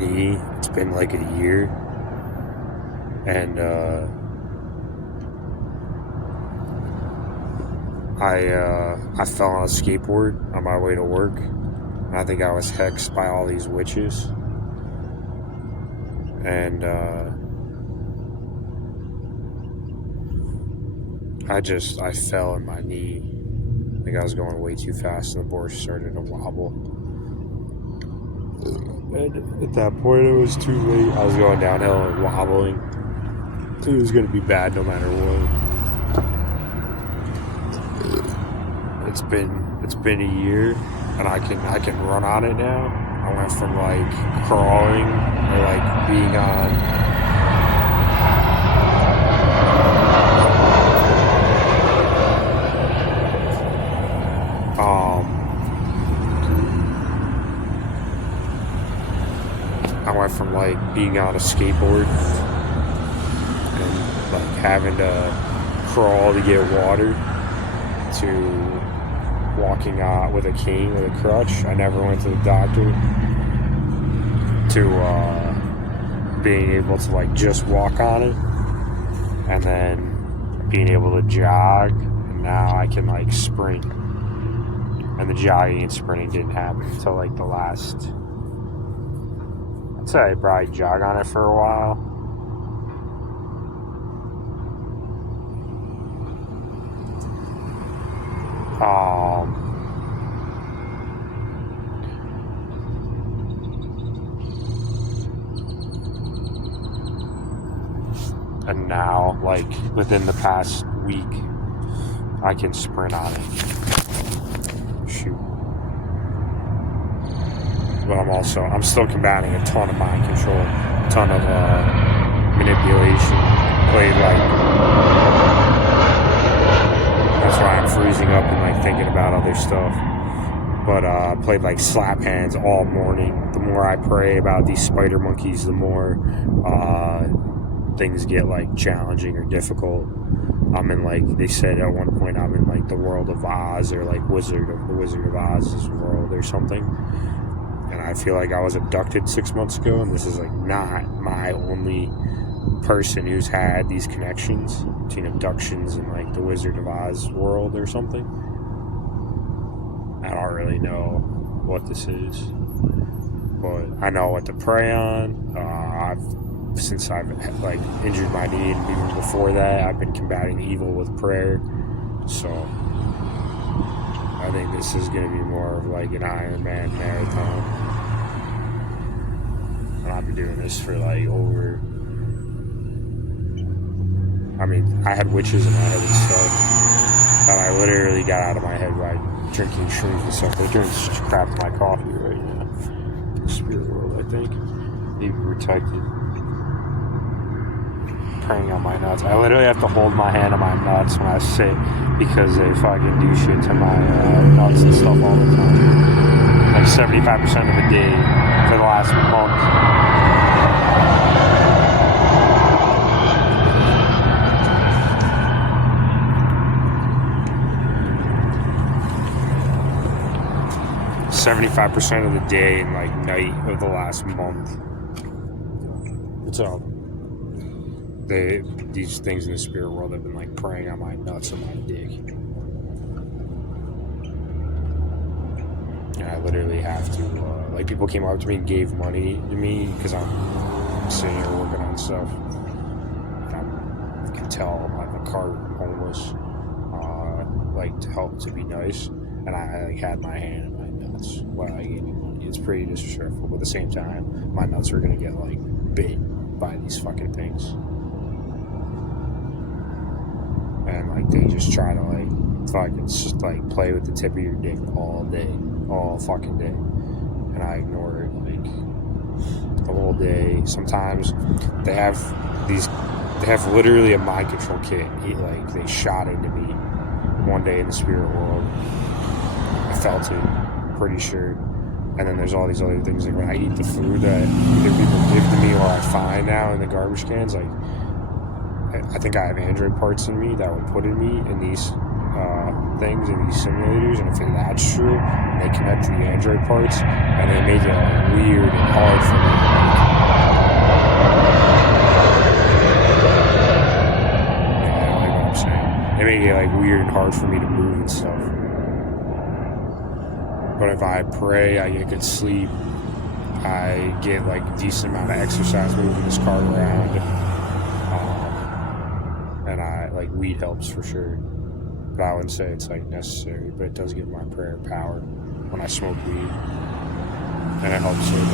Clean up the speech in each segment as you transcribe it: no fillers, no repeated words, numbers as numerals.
knee. It's been like a year. And I fell on a skateboard on my way to work. And I think I was hexed by all these witches. And I fell in my knee. I think I was going way too fast and the board started to wobble. And at that point, it was too late. I was going downhill and wobbling. It was going to be bad no matter what. It's been a year, and I can run on it now. I went from like crawling or like being on. I went from like being on a skateboard and like having to crawl to get water to walking with a cane with a crutch. I never went to the doctor. To being able to like just walk on it, and then being able to jog, and now I can like sprint. And the jogging and sprinting didn't happen until like the last. I'd say I probably jog on it for a while. And now, like within the past week, I can sprint on it. Shoot. But I'm still combating a ton of mind control, a ton of manipulation. That's why I'm freezing up and like thinking about other stuff. But played like slap hands all morning. The more I pray about these spider monkeys, the more things get like challenging or difficult. I'm in like, they said at one point I'm in like the world of Oz, or like the Wizard of Oz's world or something. And I feel like I was abducted 6 months ago, and this is like not my only person who's had these connections between abductions and like the Wizard of Oz world or something. I don't really know what this is, but I know what to pray on. Since I've like injured my knee, and even before that, I've been combating evil with prayer. So I think this is going to be more of like an Ironman marathon. And I've been doing this for like over. I mean, I had witches in my head and stuff that I literally got out of my head by drinking shrooms and stuff. They're doing crap to my coffee right now. Spirit world, I think. Need to be protected. Praying on my nuts. I literally have to hold my hand on my nuts when I sit, because they fucking do shit to my nuts and stuff all the time. Like 75% of the day for the last month. 75% of the day and like night of the last month. What's up? These things in the spirit world have been like preying on my nuts and my dick. And I literally have to, like, people came up to me and gave money to me because I'm sitting here working on stuff. And I can tell I'm like a cart, I'm homeless, like to help, to be nice. And I like had my hand in my nuts while I gave me money. It's pretty disrespectful, but at the same time, my nuts are gonna get like bit by these fucking things. And like they just try to like fucking just like play with the tip of your dick all day, all fucking day, and I ignore it like the whole day. Sometimes they have literally a mind control kit. Like they shot into me one day in the spirit world. I felt it, pretty sure. And then there's all these other things, like when I eat the food that either people give to me or I find now in the garbage cans, like I think I have android parts in me that would put in me in these things in these simulators, and if that's true, and they connect to the Android parts, and they make it like weird and hard for me to like, what I'm saying. They make it like weird and hard for me to move and stuff. But if I pray, I get good sleep. I get like a decent amount of exercise moving this car around, and I like weed helps for sure. But I wouldn't say it's like necessary, but it does give my prayer power when I smoke weed, and it helps with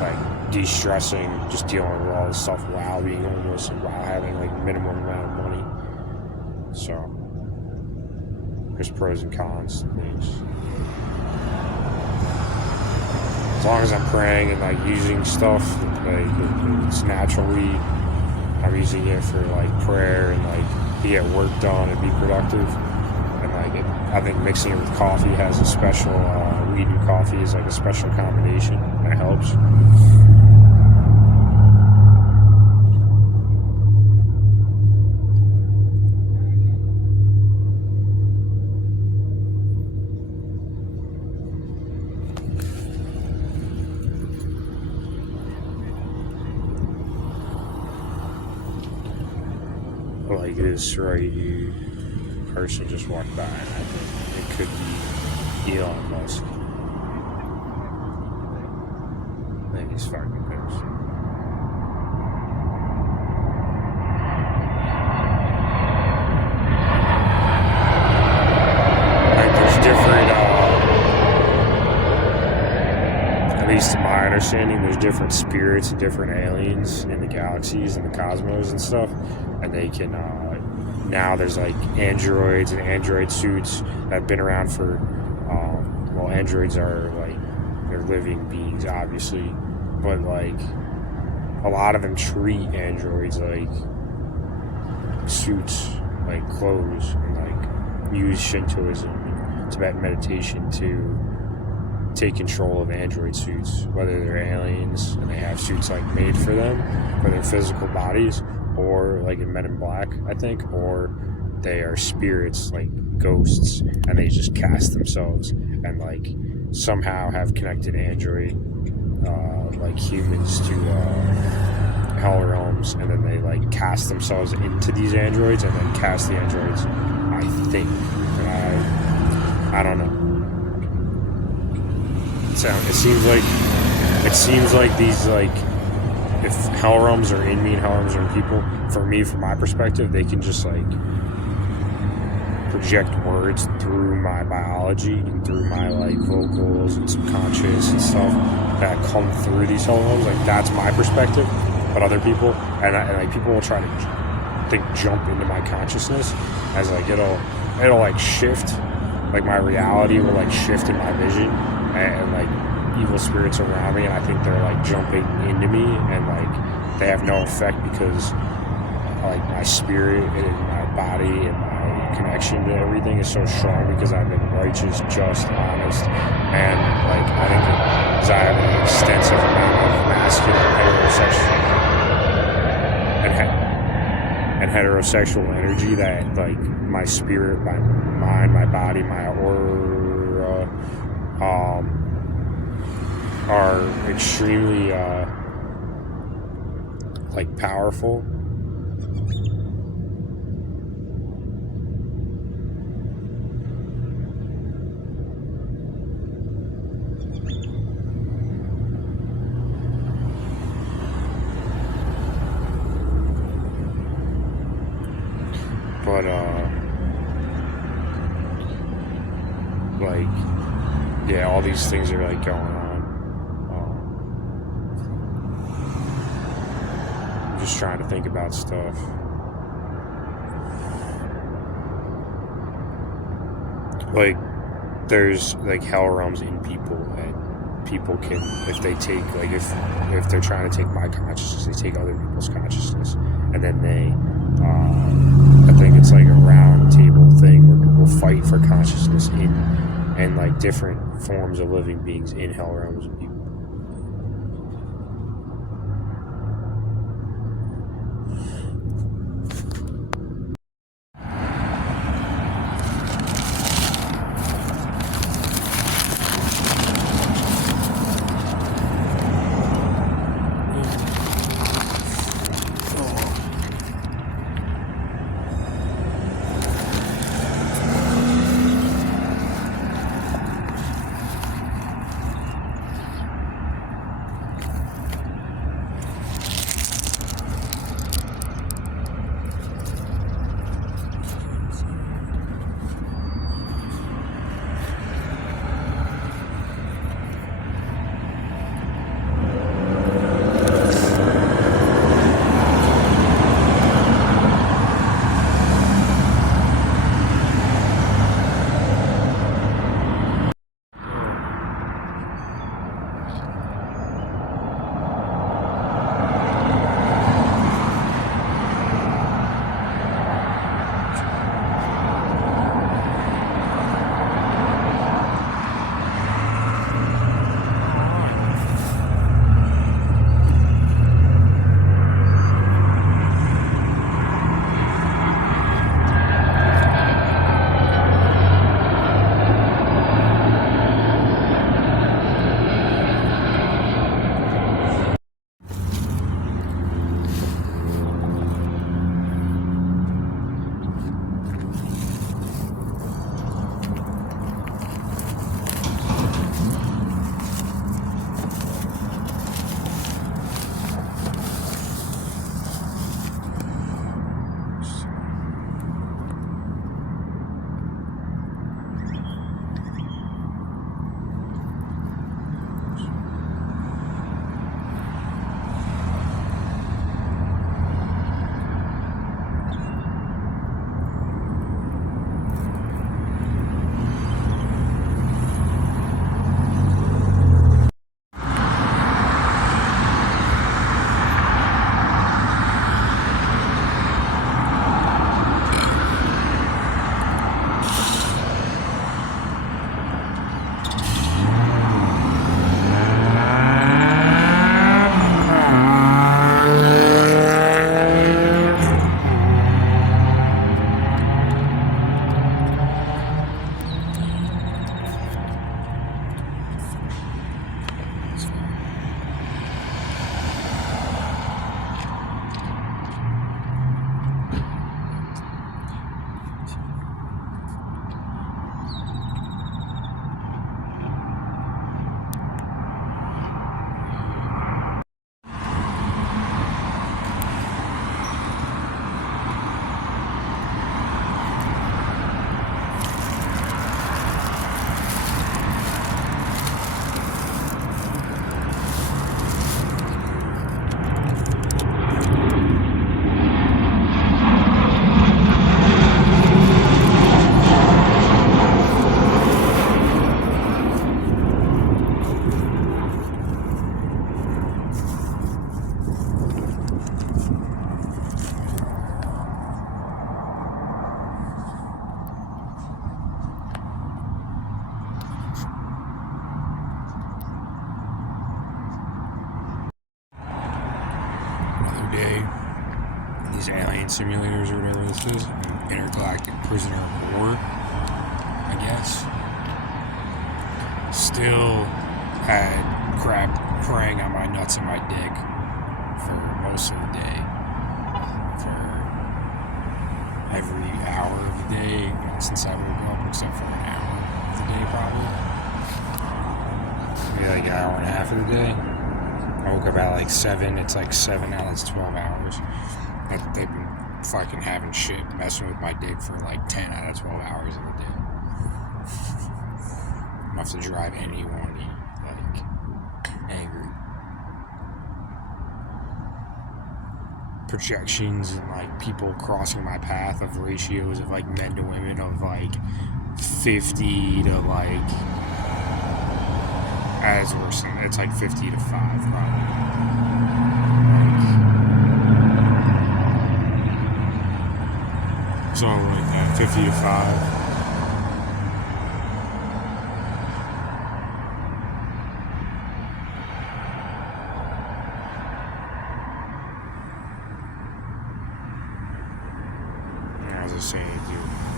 like de-stressing, just dealing with all this stuff while being homeless and while having like minimum amount of money. So there's pros and cons to things. As long as I'm praying and like using stuff, like it's natural weed, I'm using it for like prayer and like to get work done and be productive. And like I think mixing it with coffee has a special weed and coffee is like a special combination, and it helps. Like this right here, person just walked by, and I think it could be Elon Musk. I think he's fucking pissed. Like there's different, at least to my understanding, there's different spirits and different aliens in the galaxies and the cosmos and stuff. And they can, now there's like androids and android suits that have been around for, well, androids are like, they're living beings, obviously, but like, a lot of them treat androids like suits, like clothes, and like use Shintoism and Tibetan meditation to take control of android suits, whether they're aliens and they have suits like made for them, for their physical bodies, or like in Men in Black, I think, or they are spirits like ghosts, and they just cast themselves and like somehow have connected android like humans to hell realms, and then they like cast themselves into these androids and then cast the androids, I think, and I don't know. It seems like these, like, if hell realms are in me and hell realms are in people, for me, from my perspective, they can just like project words through my biology and through my like vocals and subconscious and stuff that come through these hell realms. Like, that's my perspective. But other people, and like people will try to jump into my consciousness as like it'll like shift, like my reality will like shift in my vision, and like evil spirits around me, and I think they're like jumping into me, and like they have no effect because like my spirit and my body and my connection to everything is so strong because I've been righteous, just, honest, and like I think because I have an extensive amount of masculine heterosexual energy that like my spirit, my mind, my body, my aura are extremely like powerful. But like, yeah, all these things are like going on. I'm just trying to think about stuff. Like, there's like hell realms in people, and people can, if they take, like, if they're trying to take my consciousness, they take other people's consciousness, and then they I think it's like a round table thing where people fight for consciousness in like different forms of living beings in hell realms of people. day, these alien simulators or whatever this is, intergalactic prisoner of war, I guess. Still had crap preying on my nuts and my dick for most of the day. For every hour of the day, since I woke up, except for an hour of the day probably. Maybe like an hour and a half of the day. I woke up at like 7, it's like 7 now, that's 12 hours. They've been fucking having shit messing with my dick for like 10 out of 12 hours of the day. Enough to drive anyone like angry. Projections and like people crossing my path of ratios of like men to women of like 50 to like, as worse than it's like 50 to 5 probably. Like, something like that, 50 to 5. As I say, dude.